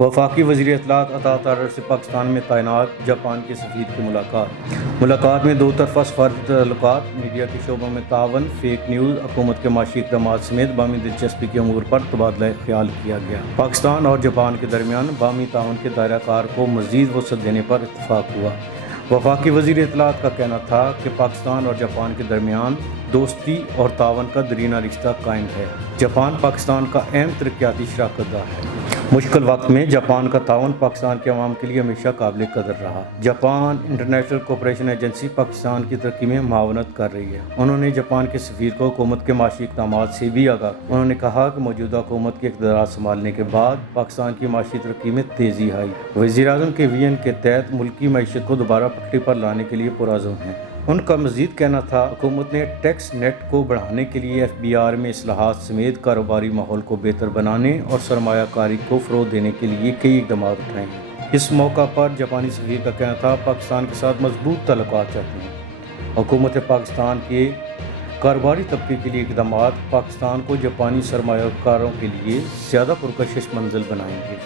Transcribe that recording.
وفاقی وزیر اطلاعات عطا تارڑ سے پاکستان میں تعینات جاپان کے سفیر کی ملاقات میں دو طرفہ سفارتی تعلقات، میڈیا کے شعبوں میں تعاون، فیک نیوز، حکومت کے معاشی اقدامات سمیت باہمی دلچسپی کے امور پر تبادلہ خیال کیا گیا۔ پاکستان اور جاپان کے درمیان باہمی تعاون کے دائرہ کار کو مزید وسعت دینے پر اتفاق ہوا۔ وفاقی وزیر اطلاعات کا کہنا تھا کہ پاکستان اور جاپان کے درمیان دوستی اور تعاون کا دیرینہ رشتہ قائم ہے۔ جاپان پاکستان کا اہم ترقیاتی شراکت دار ہے۔ مشکل وقت میں جاپان کا تعاون پاکستان کے عوام کے لیے ہمیشہ قابل قدر رہا۔ Japan international cooperation agency Pakistan کی ترقی میں معاونت کر رہی ہے۔ انہوں نے جاپان کے سفیر کو حکومت کے معاشی اقدامات سے بھی آگاہ کیا۔ انہوں نے کہا کہ موجودہ حکومت کے اقتدار سنبھالنے کے بعد پاکستان کی معاشی ترقی میں تیزی آئی۔ وزیر اعظم کے وژن کے تحت ملکی معیشت کو دوبارہ پٹری پر لانے کے لیے پرعزم ہیں۔ ان کا مزید کہنا تھا، حکومت نے ٹیکس نیٹ کو بڑھانے کے لیے FBR میں اصلاحات سمیت کاروباری ماحول کو بہتر بنانے اور سرمایہ کاری کو فروغ دینے کے لیے کئی اقدامات اٹھائے ہیں۔ اس موقع پر جاپانی سفیر کا کہنا تھا، پاکستان کے ساتھ مضبوط تعلقات چاہتے ہیں۔ حکومت پاکستان کے کاروباری طبقے کے لیے اقدامات پاکستان کو جاپانی سرمایہ کاروں کے لیے زیادہ پرکشش منزل بنائیں گے۔